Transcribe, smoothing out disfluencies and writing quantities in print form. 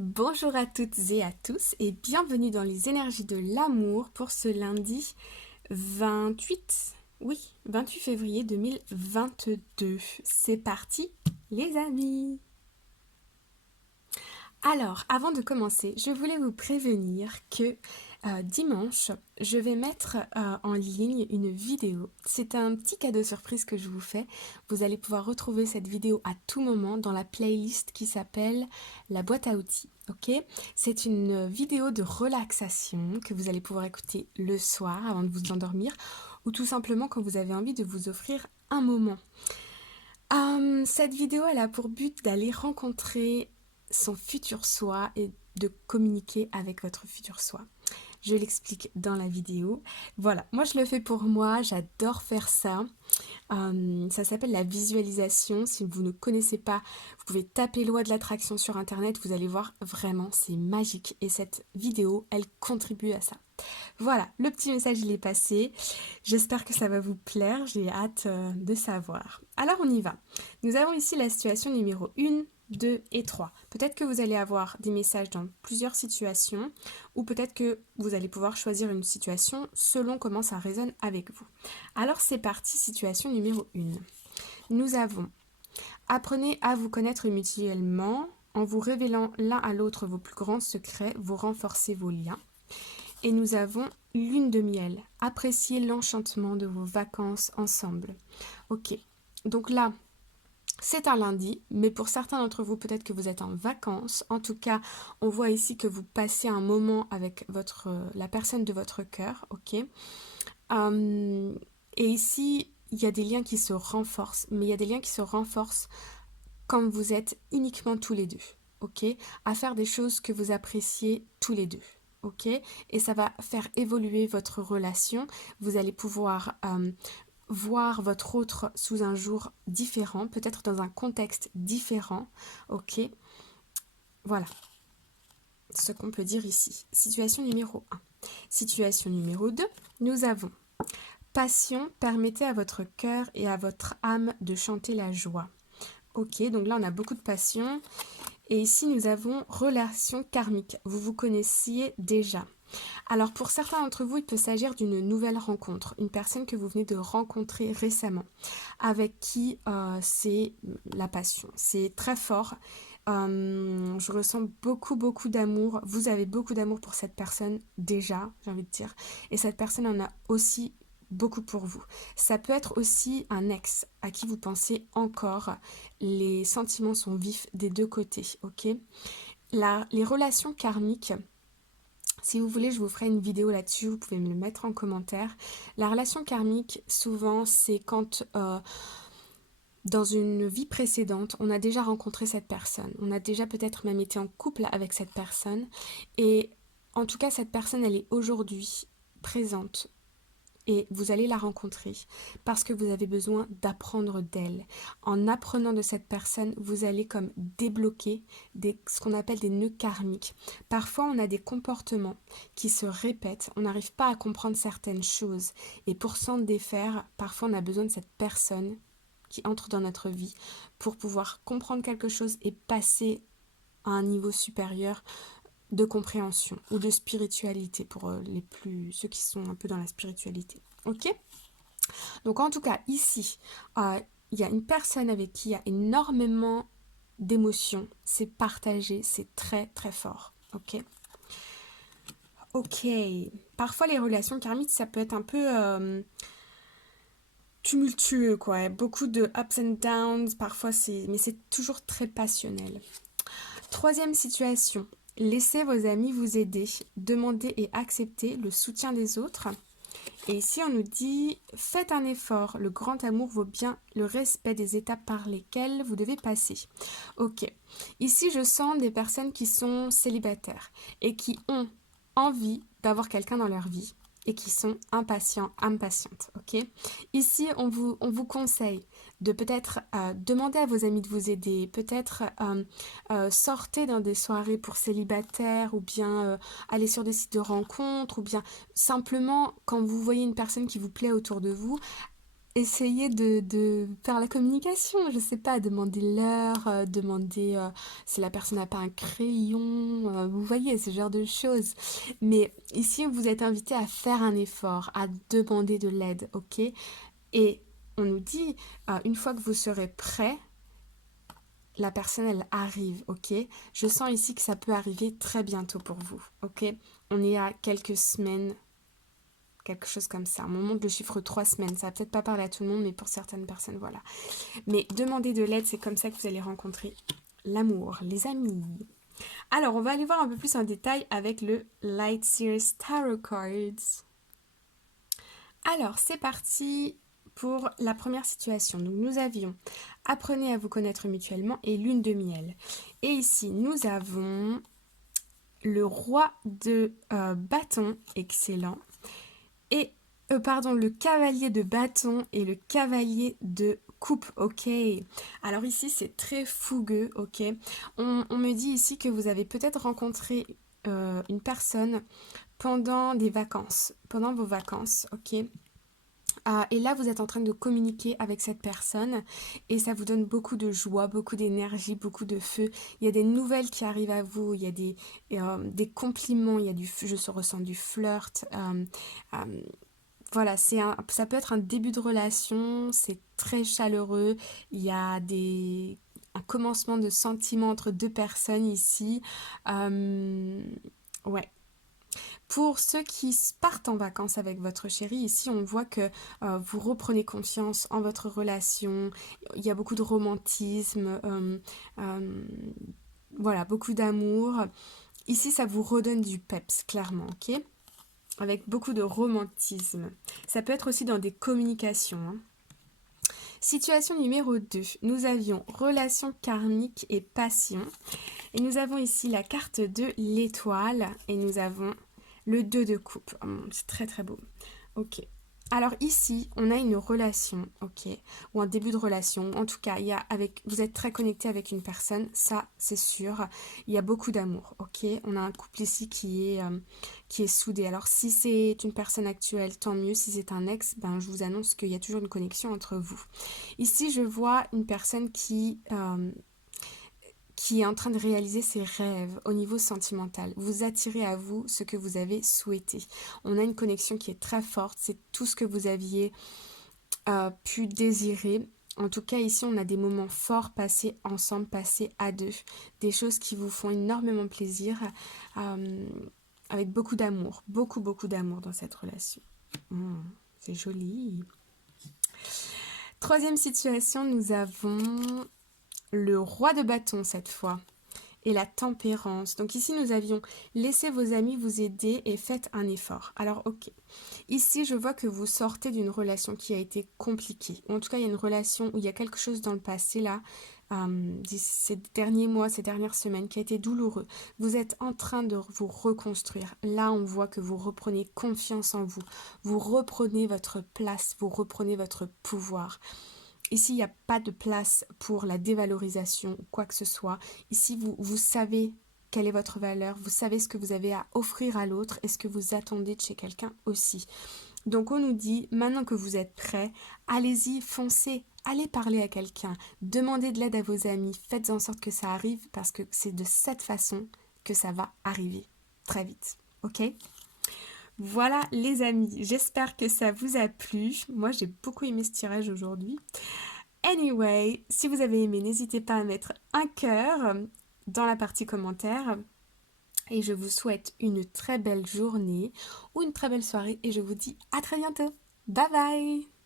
Bonjour à toutes et à tous et bienvenue dans les énergies de l'amour pour ce lundi 28, oui, 28 février 2022. C'est parti les amis! Alors, avant de commencer, je voulais vous prévenir que dimanche, je vais mettre en ligne une vidéo. C'est un petit cadeau surprise que je vous fais. Vous allez pouvoir retrouver cette vidéo à tout moment dans la playlist qui s'appelle La boîte à outils. Ok, c'est une vidéo de relaxation que vous allez pouvoir écouter le soir avant de vous endormir ou tout simplement quand vous avez envie de vous offrir un moment. Cette vidéo, elle a pour but d'aller rencontrer son futur soi et de communiquer avec votre futur soi. Je l'explique dans la vidéo. Voilà, moi je le fais pour moi, j'adore faire ça. Ça s'appelle la visualisation. Si vous ne connaissez pas, vous pouvez taper loi de l'attraction sur internet, vous allez voir, vraiment c'est magique. Et cette vidéo, elle contribue à ça. Voilà, le petit message il est passé. J'espère que ça va vous plaire, j'ai hâte de savoir. Alors on y va. Nous avons ici la situation numéro 1, 2 et 3. Peut-être que vous allez avoir des messages dans plusieurs situations ou peut-être que vous allez pouvoir choisir une situation selon comment ça résonne avec vous. Alors c'est parti, situation numéro 1. Nous avons apprenez à vous connaître mutuellement en vous révélant l'un à l'autre vos plus grands secrets, vous renforcez vos liens. Et nous avons lune de miel. Appréciez l'enchantement de vos vacances ensemble. Ok, donc là, c'est un lundi, mais pour certains d'entre vous, peut-être que vous êtes en vacances. En tout cas, on voit ici que vous passez un moment avec la personne de votre cœur. Ok. Et ici, il y a des liens qui se renforcent, mais il y a des liens qui se renforcent quand vous êtes uniquement tous les deux. Ok, à faire des choses que vous appréciez tous les deux. Ok, et ça va faire évoluer votre relation. Vous allez pouvoir voir votre autre sous un jour différent, peut-être dans un contexte différent. Ok, voilà ce qu'on peut dire ici. Situation numéro 1. Situation numéro 2, nous avons passion, permettez à votre cœur et à votre âme de chanter la joie. Ok, donc là on a beaucoup de passion. Et ici nous avons relation karmique. Vous vous connaissiez déjà. Alors pour certains d'entre vous, il peut s'agir d'une nouvelle rencontre, une personne que vous venez de rencontrer récemment, avec qui c'est la passion. C'est très fort. Je ressens beaucoup d'amour. Vous avez beaucoup d'amour pour cette personne déjà, j'ai envie de dire. Et cette personne en a aussi beaucoup pour vous. Ça peut être aussi un ex à qui vous pensez encore. Les sentiments sont vifs des deux côtés, ok? Les relations karmiques, si vous voulez, je vous ferai une vidéo là-dessus, vous pouvez me le mettre en commentaire. La relation karmique, souvent, c'est quand dans une vie précédente, on a déjà rencontré cette personne. On a déjà peut-être même été en couple avec cette personne. Et en tout cas, cette personne, elle est aujourd'hui présente et vous allez la rencontrer parce que vous avez besoin d'apprendre d'elle. En apprenant de cette personne, vous allez comme débloquer ce qu'on appelle des nœuds karmiques. Parfois, on a des comportements qui se répètent, on n'arrive pas à comprendre certaines choses et pour s'en défaire, parfois on a besoin de cette personne qui entre dans notre vie pour pouvoir comprendre quelque chose et passer à un niveau supérieur de compréhension ou de spiritualité pour ceux qui sont un peu dans la spiritualité. Ok? Donc en tout cas, ici, il y a une personne avec qui il y a énormément d'émotions. C'est partagé, c'est très fort. Ok? Ok. Parfois, les relations karmiques, ça peut être un peu tumultueux, quoi. Beaucoup de ups and downs, parfois mais c'est toujours très passionnel. Troisième situation, laissez vos amis vous aider, demandez et acceptez le soutien des autres. Et ici on nous dit, faites un effort, le grand amour vaut bien le respect des étapes par lesquelles vous devez passer. Ok, ici je sens des personnes qui sont célibataires et qui ont envie d'avoir quelqu'un dans leur vie et qui sont impatientes, ok? Ici, on vous conseille de peut-être demander à vos amis de vous aider, peut-être sortez dans des soirées pour célibataires ou bien aller sur des sites de rencontres ou bien simplement quand vous voyez une personne qui vous plaît autour de vous, Essayez de faire la communication, je sais pas, demander l'heure, demander si la personne n'a pas un crayon, vous voyez, ce genre de choses. Mais ici, vous êtes invité à faire un effort, à demander de l'aide, ok? Et on nous dit, une fois que vous serez prêt, la personne, elle arrive, ok? Je sens ici que ça peut arriver très bientôt pour vous, ok? On est à quelques semaines, quelque chose comme ça. On montre le chiffre 3 semaines. Ça va peut-être pas parler à tout le monde, mais pour certaines personnes, voilà. Mais demander de l'aide, c'est comme ça que vous allez rencontrer l'amour, les amis. Alors, on va aller voir un peu plus en détail avec le Light Series Tarot Cards. Alors, c'est parti pour la première situation. Donc, nous avions apprenez à vous connaître mutuellement et lune de miel. Et ici, nous avons le roi de bâton, excellent. Et, pardon, le cavalier de bâton et le cavalier de coupe, ok. Alors ici, c'est très fougueux, ok. On me dit ici que vous avez peut-être rencontré une personne pendant des vacances, pendant vos vacances, ok. Et là, vous êtes en train de communiquer avec cette personne et ça vous donne beaucoup de joie, beaucoup d'énergie, beaucoup de feu. Il y a des nouvelles qui arrivent à vous, il y a des compliments, il y a je ressens du flirt. Voilà, ça peut être un début de relation, c'est très chaleureux, il y a un commencement de sentiments entre deux personnes ici. Ouais. Pour ceux qui partent en vacances avec votre chéri, ici on voit que vous reprenez confiance en votre relation, il y a beaucoup de romantisme, voilà, beaucoup d'amour. Ici ça vous redonne du peps, clairement, ok? Avec beaucoup de romantisme. Ça peut être aussi dans des communications, hein. Situation numéro 2, nous avions relation karmique et passion. Et nous avons ici la carte de l'étoile et nous avons le 2 de coupe. Oh, c'est très très beau. Ok. Alors ici, on a une relation, ok, ou un début de relation. En tout cas, vous êtes très connecté avec une personne, ça c'est sûr. Il y a beaucoup d'amour, ok. On a un couple ici qui est soudé. Alors si c'est une personne actuelle, tant mieux. Si c'est un ex, ben je vous annonce qu'il y a toujours une connexion entre vous. Ici, je vois une personne qui est en train de réaliser ses rêves au niveau sentimental. Vous attirez à vous ce que vous avez souhaité. On a une connexion qui est très forte, c'est tout ce que vous aviez pu désirer. En tout cas, ici, on a des moments forts passés ensemble, passés à deux. Des choses qui vous font énormément plaisir, avec beaucoup d'amour, beaucoup, beaucoup d'amour dans cette relation. C'est joli. Troisième situation, nous avons le roi de bâton cette fois et la tempérance. Donc ici, nous avions laissé vos amis vous aider et faites un effort. Alors, ok. Ici, je vois que vous sortez d'une relation qui a été compliquée. Ou en tout cas, il y a une relation où il y a quelque chose dans le passé là, ces derniers mois, ces dernières semaines, qui a été douloureux. Vous êtes en train de vous reconstruire. Là, on voit que vous reprenez confiance en vous. Vous reprenez votre place, vous reprenez votre pouvoir. Ici, il n'y a pas de place pour la dévalorisation ou quoi que ce soit. Ici, vous savez quelle est votre valeur, vous savez ce que vous avez à offrir à l'autre et ce que vous attendez de chez quelqu'un aussi. Donc on nous dit, maintenant que vous êtes prêts, allez-y, foncez, allez parler à quelqu'un, demandez de l'aide à vos amis, faites en sorte que ça arrive parce que c'est de cette façon que ça va arriver très vite. Ok ? Voilà les amis, j'espère que ça vous a plu. Moi j'ai beaucoup aimé ce tirage aujourd'hui. Anyway, si vous avez aimé, n'hésitez pas à mettre un cœur dans la partie commentaires. Et je vous souhaite une très belle journée ou une très belle soirée et je vous dis à très bientôt. Bye bye!